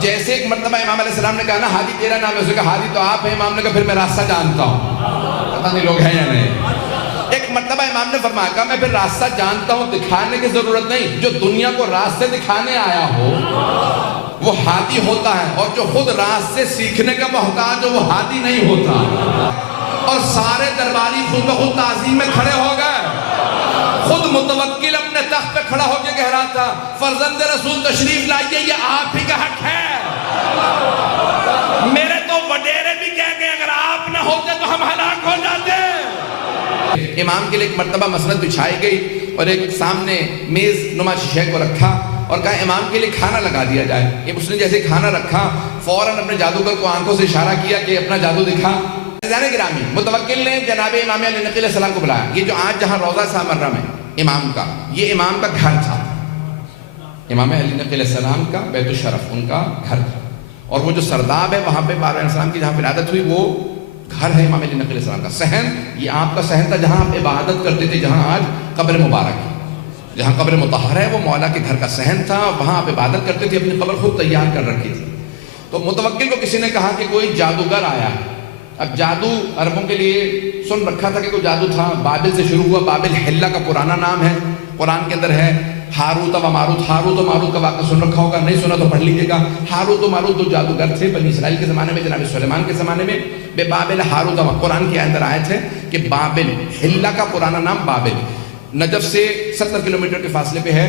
جیسے ایک مرتبہ امام علیہ السلام نے کہا نا ہادی تیرا نام ہے، اس نے کہا ہادی تو آپ ہیں. امام نے کہا پھر میں راستہ جانتا ہوں. پتہ نہیں لوگ ہیں یا نہیں. ایک مرتبہ امام نے فرمایا کہا میں پھر راستہ جانتا ہوں، دکھانے کی ضرورت نہیں. جو دنیا کو راستے دکھانے آیا ہو وہ ہادی ہوتا ہے، اور جو خود راستے سیکھنے کا محتاج ہو وہ ہادی نہیں ہوتا. اور سارے درباری خود بخود تعظیم میں کھڑے ہو گئے. خود متوکل اپنے تخت پہ کھڑا ہو کے کہہ رہا تھا فرزند رسول تشریف لائیے، یہ آپ ہی کا حق ہے. میرے تو وڈیرے بھی کہہ گئے اگر آپ نہ ہوتے تو ہم ہلاک ہو جاتے. امام کے لیے ایک مرتبہ مسند بچھائی گئی اور ایک سامنے میز نما شیشے کو رکھا اور کہا امام کے لیے کھانا لگا دیا جائے. اس نے جیسے کھانا رکھا فوراً اپنے جادوگر کو آنکھوں سے اشارہ کیا کہ اپنا جادو دکھا. گرامی متوکل نے جناب امام علی نقی علیہ السلام کو بلایا. یہ جو آج جہاں روضہ سامرہ میں امام کا، یہ امام کا گھر تھا. امام علی نقی علیہ السلام کا بیت الشرف ان کا گھر تھا. اور وہ جو سرداب ہے وہاں پہ بابا علیہ السلام کی جہاں ولادت ہوئی وہ گھر ہے امام علی نقی علیہ السلام کا. صحن یہ آپ کا صحن تھا جہاں آپ عبادت کرتے تھے، جہاں آج قبر مبارک ہے. جہاں قبر مطہر ہے وہ مولا کے گھر کا صحن تھا، وہاں آپ عبادت کرتے تھے، اپنی قبر خود تیار کر رکھی تھی. تو متوکل کو کسی نے کہا کہ کوئی جادوگر آیا. اب جادو عربوں کے لیے سن رکھا تھا کہ کوئی جادو تھا. بابل سے شروع ہوا. بابل حلہ کا پرانا نام ہے، قرآن کے اندر ہے. ہاروت و ماروت، ہاروت و ماروت کا واقعہ سن رکھا ہوگا، نہیں سنا تو پڑھ لیجیے گا. ہاروت و ماروت دو جادوگر تھے بنی اسرائیل کے زمانے میں، جناب سلیمان کے زمانے میں. بے بابل ہاروت و قرآن کے اندر آئے تھے کہ بابل حلہ کا پرانا نام بابل، نجف سے 70 کلومیٹر کے فاصلے پہ ہے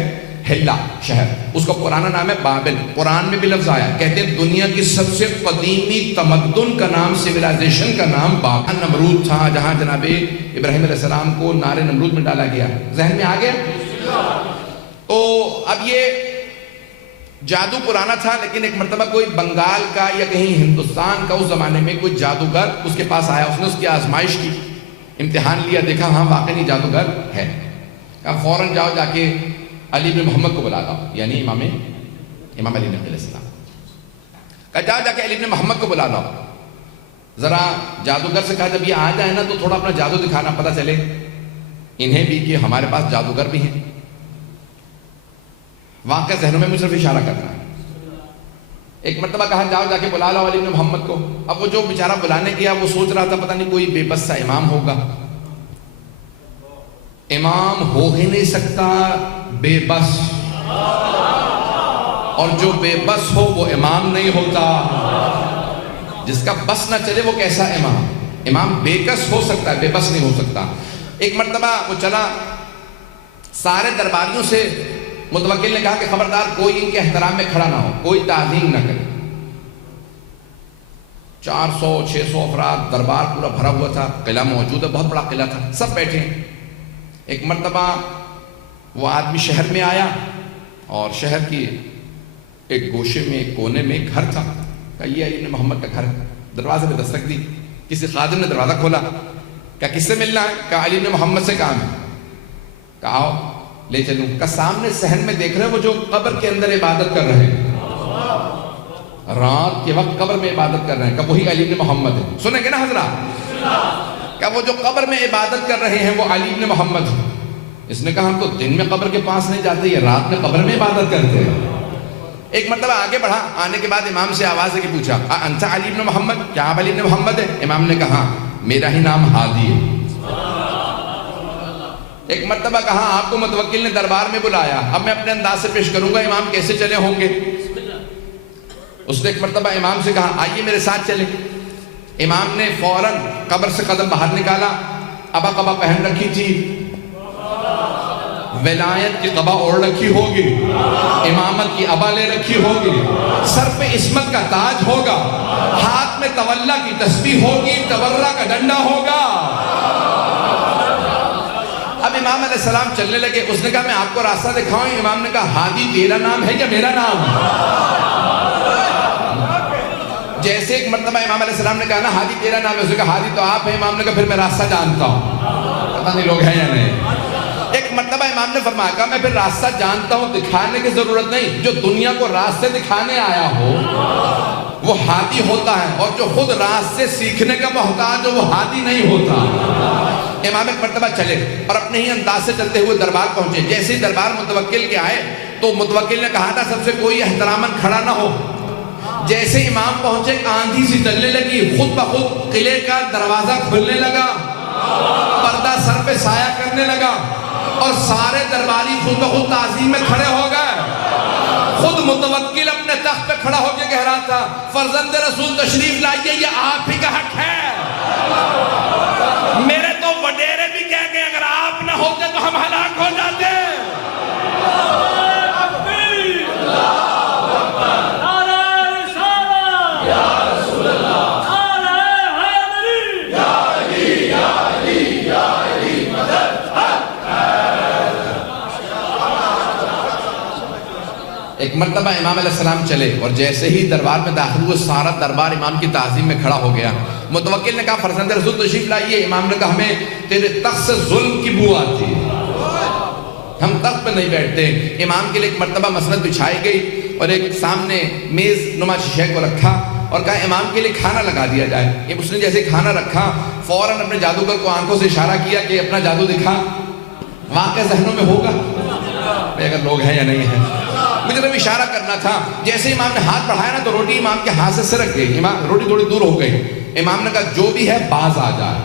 حلہ شہر، اس کا پرانا نام ہے بابل. قرآن میں بھی لفظ آیا، کہتے ہیں دنیا کی سب سے قدیمی تمدن کا نام، سویلائزیشن کا نام بابل. نمرود تھا جہاں جناب ابراہیم علیہ السلام کو نار نمرود میں ڈالا گیا. ذہن میں آ گیا؟ تو اب یہ جادو پرانا تھا، لیکن ایک مرتبہ کوئی بنگال کا یا کہیں ہندوستان کا اس زمانے میں کوئی جادوگر اس کے پاس آیا. اس نے اس کی آزمائش کی، امتحان لیا، دیکھا ہاں واقعی جادوگر ہے. کہا فوراً جاؤ جا کے علی بن محمد کو بلا لاؤ، یعنی امام علی نقی علیہ السلام. کہا جاؤ جا کے علی بن محمد کو بلا لاؤ. ذرا جادوگر سے کہا جب یہ آ جائے نا تو تھوڑا اپنا جادو دکھانا، پتہ چلے انہیں بھی کہ ہمارے پاس جادوگر بھی ہیں. واقعہ ذہنوں میں مجھ صرف اشارہ کرنا ہے. ایک مرتبہ کہا جاؤ جا کے بلا لاؤ علی بن محمد کو. اب وہ جو بیچارہ بلانے گیا وہ سوچ رہا تھا پتہ نہیں کوئی بے بس سا امام ہوگا. امام ہو ہی نہیں سکتا بے بس، اور جو بے بس ہو وہ امام نہیں ہوتا. جس کا بس نہ چلے وہ کیسا امام؟ امام بے کس ہو سکتا ہے، بے بس نہیں ہو سکتا. ایک مرتبہ وہ چلا، سارے درباریوں سے متوکل نے کہا کہ خبردار کوئی ان کے احترام میں کھڑا نہ ہو، کوئی تعظیم نہ کرے. 400-600 افراد، دربار پورا بھرا ہوا تھا. قلعہ موجود ہے، بہت بڑا قلعہ تھا، سب بیٹھے. ایک مرتبہ وہ آدمی شہر میں آیا اور شہر کی ایک گوشے میں، ایک کونے میں ایک گھر تھا. کہا یہ علی بن محمد کا گھر ہے. دروازے پہ دستک دی، کسی خادم نے دروازہ کھولا. کہا کس سے ملنا ہے؟ کہا علی بن محمد سے کام ہے. کہا آؤ لے چلوں. کہا سامنے صحن میں دیکھ رہے ہیں وہ جو قبر کے اندر عبادت کر رہے ہیں، رات کے وقت قبر میں عبادت کر رہے ہیں. کہا وہی علی بن محمد ہے. سنیں گے نا حضرات؟ کہ وہ جو قبر میں عبادت کر رہے ہیں وہ علی بن محمد ہیں. اس نے کہا ہم تو دن میں قبر کے پاس نہیں جاتے، یہ رات میں قبر میں عبادت کرتے ہیں. ایک مرتبہ آگے بڑھا، آنے کے بعد امام سے آواز دے کے پوچھا انت علی بن محمد، کیا آپ علی بن محمد ہیں؟ امام نے کہا میرا ہی نام ہادی ہے. ایک مرتبہ کہا آپ کو متوکل نے دربار میں بلایا، اب میں اپنے انداز سے پیش کروں گا امام کیسے چلے ہوں گے. اس نے ایک مرتبہ امام سے کہا آئیے میرے ساتھ چلے. امام نے فوراً قبر سے قدم باہر نکالا. ابا قبا پہن رکھی تھی، ولایت کی قبا اوڑھ رکھی ہوگی، امامت کی ابا لے رکھی ہوگی، سر پہ عصمت کا تاج ہوگا، ہاتھ میں تولا کی تسبیح ہوگی، تورا کا ڈنڈا ہوگا. اب امام علیہ السلام چلنے لگے. اس نے کہا میں آپ کو راستہ دکھاؤں؟ امام نے کہا ہادی تیرا نام ہے یا میرا نام؟ جیسے ایک مرتبہ امام علیہ السلام نے کہا نا ہادی تیرا نام ہے، اس نے کہا ہادی تو آپ ہیں. امام نے کہا پھر میں راستہ جانتا ہوں. پتہ نہیں لوگ ہیں یا نہیں. ایک مرتبہ امام نے فرمایا کہا میں پھر راستہ جانتا ہوں، دکھانے کی ضرورت نہیں. جو دنیا کو راستے دکھانے آیا ہو وہ ہادی ہوتا ہے، اور جو خود راستے سیکھنے کا محتاج ہو وہ ہادی نہیں ہوتا. امام ایک مرتبہ چلے اور اپنے ہی انداز سے چلتے ہوئے دربار پہنچے. جیسے ہی دربار متوکل کے آئے تو متوکل نے کہا تھا سب سے کوئی احتراماً کھڑا نہ ہو. جیسے امام پہنچے آندھی سی چلنے لگی، خود بخود قلعے کا دروازہ کھلنے لگا، پردہ سر پہ سایہ کرنے لگا اور سارے درباری خود بخود تعظیم میں کھڑے ہو گئے۔ خود متوکل اپنے تخت پہ کھڑا ہو کے کہہ رہا تھا فرزند رسول تشریف لائیے، یہ آپ ہی کا حق ہے۔ میرے تو وڈیرے بھی کہہ گئے اگر آپ نہ ہوتے تو ہم ہلاک ہو جاتے۔ ایک مرتبہ امام علیہ السلام چلے اور جیسے ہی دربار میں داخل ہوئے سارا دربار امام کی تعظیم میں کھڑا ہو گیا۔ متوکل نے کہا فرزند رسول تشریف لائیے۔ امام نے کہا ہمیں تیرے تخت سے ظلم کی بو آتی ہے، ہم تخت پہ نہیں بیٹھتے۔ امام کے لیے ایک مرتبہ مسند بچھائی گئی اور ایک سامنے میز نما شیشے کو رکھا اور کہا امام کے لیے کھانا لگا دیا جائے۔ اس نے جیسے کھانا رکھا فوراً اپنے جادوگر کو آنکھوں سے اشارہ کیا کہ اپنا جادو دکھا۔ واقع ذہنوں میں ہوگا اگر لوگ ہیں یا نہیں ہیں، مجھے تو اشارہ کرنا تھا۔ جیسے امام نے ہاتھ بڑھایا نا تو روٹی امام کے ہاتھ سے سرک گئی، امام روٹی تھوڑی دور ہو گئی۔ امام نے کہا جو بھی ہے باز آ جائے۔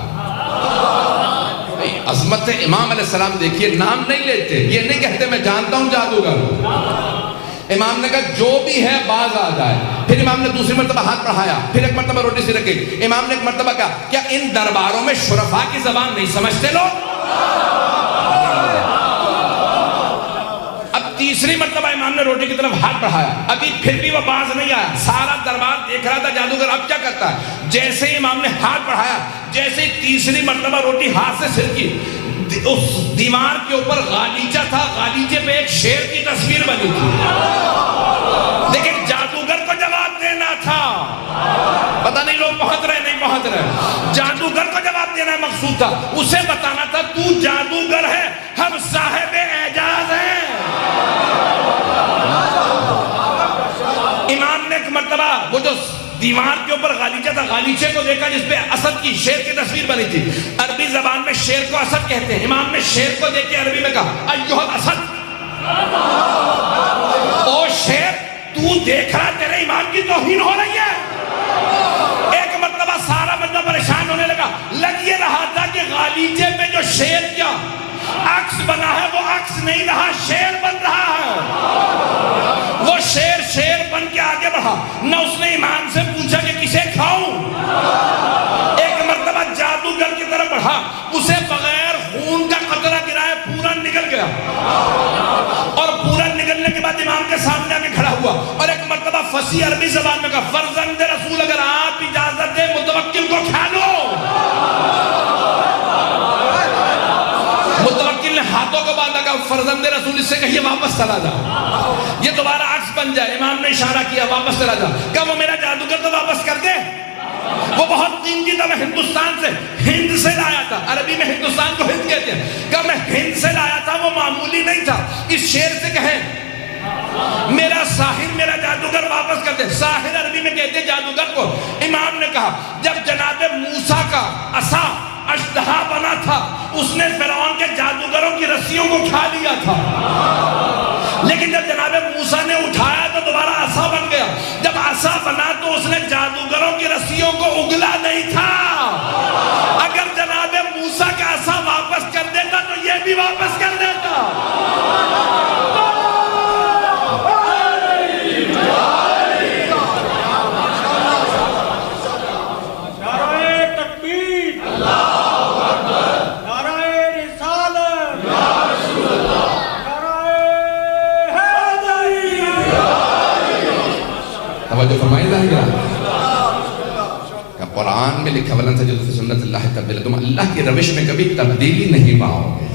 عظمت امام علیہ السلام دیکھیے، نام نہیں لیتے، یہ نہیں کہتے میں جانتا ہوں جادوگر۔ امام نے کہا جو بھی ہے باز آ جائے۔ پھر امام نے دوسری مرتبہ ہاتھ بڑھایا، پھر ایک مرتبہ روٹی سرک گئی۔ امام نے ایک مرتبہ کہا کیا ان درباروں میں شرفاء کی زبان نہیں سمجھتے لوگ؟ تیسری مرتبہ امام نے روٹی کی طرف ہاتھ بڑھایا، ابھی پھر بھی وہ باز نہیں آیا۔ سارا دربار دیکھ رہا تھا جادوگر اب کیا کرتا ہے۔ جیسے ہی امام نے ہاتھ بڑھایا، جیسے ہی تیسری مرتبہ روٹی ہاتھ سے سرکی، اس دیوار کے اوپر غالیچہ تھا، غالیچے پہ ایک شیر کی تصویر بنی تھی۔ لیکن جادوگر کو جواب دینا تھا، پتہ نہیں لوگ پہنچ رہے نہیں پہنچ رہے۔ جادوگر کو جواب دینا مقصود تھا، اسے بتانا تھا تو جادوگر ہے، ہم صاحب اعجاز ہیں۔ امام نے ایک مرتبہ وہ جو دیوار کے اوپر غالیچہ تھا، غالیچے کو دیکھا جس پہ اسد کی شیر کی تصویر بنی تھی۔ عربی زبان میں شیر کو اسد کہتے ہیں۔ امام نے شیر کو دیکھ کے عربی میں کہا ایھا الاسد، او شیر تو دیکھ رہا تیرے ایمان کی توہین ہو رہی ہے۔ ایک مرتبہ سارا بندہ پریشان ہونے لگا، لگ یہ رہا تھا کہ غالیچے پہ جو شیر کیا عکس بنا ہے وہ عکس نہیں رہا، شیر بن رہا ہے۔ وہ شیر بن کے آگے بڑھا، نہ اس نے امام سے پوچھا کہ کسے کھاؤں۔ ایک مرتبہ جادوگر کی طرف بڑھا، اسے بغیر خون کا قطرہ گرائے پورا نکل گیا، اور پورا نکلنے کے بعد امام کے سامنے آگے کھڑا ہوا اور ایک مرتبہ فصیح عربی زبان میں کہا فرزند رسول اگر آپ اجازت دیں متوکل کو کھا لو۔ متوکل نے ہاتھوں کو باندھا، کہا فرزند رسول اس سے کہیے واپس چلا جا، یہ دوبارہ عکس بن جائے۔ امام نے اشارہ کیا واپس چلا جا، کہا وہ میرا جادوگر تو واپس کر دے، وہ بہت قیمتی تھا، میں ہندوستان سے ہند سے لایا تھا۔ عربی میں ہندوستان کو ہند کہتے ہیں، کہا میں ہند سے لایا تھا، وہ معمولی نہیں تھا۔ اس شیر سے کہیں میرا ساحر میرا جادوگر واپس کر دے۔ ساحر عربی میں کہتے ہیں جادوگر کو۔ امام نے کہا جب جناب موسیٰ کا عصا اژدہا بنا تھا، اس نے فرعون کے جادوگروں کی رسیوں کو کھا لیا تھا، لیکن جب جناب موسیٰ نے اٹھایا تو دوبارہ عصا بن گیا۔ جب عصا بنا تو اس نے جادوگروں کی رسیوں کو اگلا نہیں تھا۔ اگر جناب موسیٰ کا عصا واپس کر دیتا تو یہ بھی واپس کر دیتا۔ توجہ فرمائیں قرآن میں لکھا وَلَن تَجِدُوا فِي سُنَّتِ اللَّهِ تَبْدِيلًا، تم اللہ کی روش میں کبھی تبدیلی نہیں پاؤ گے۔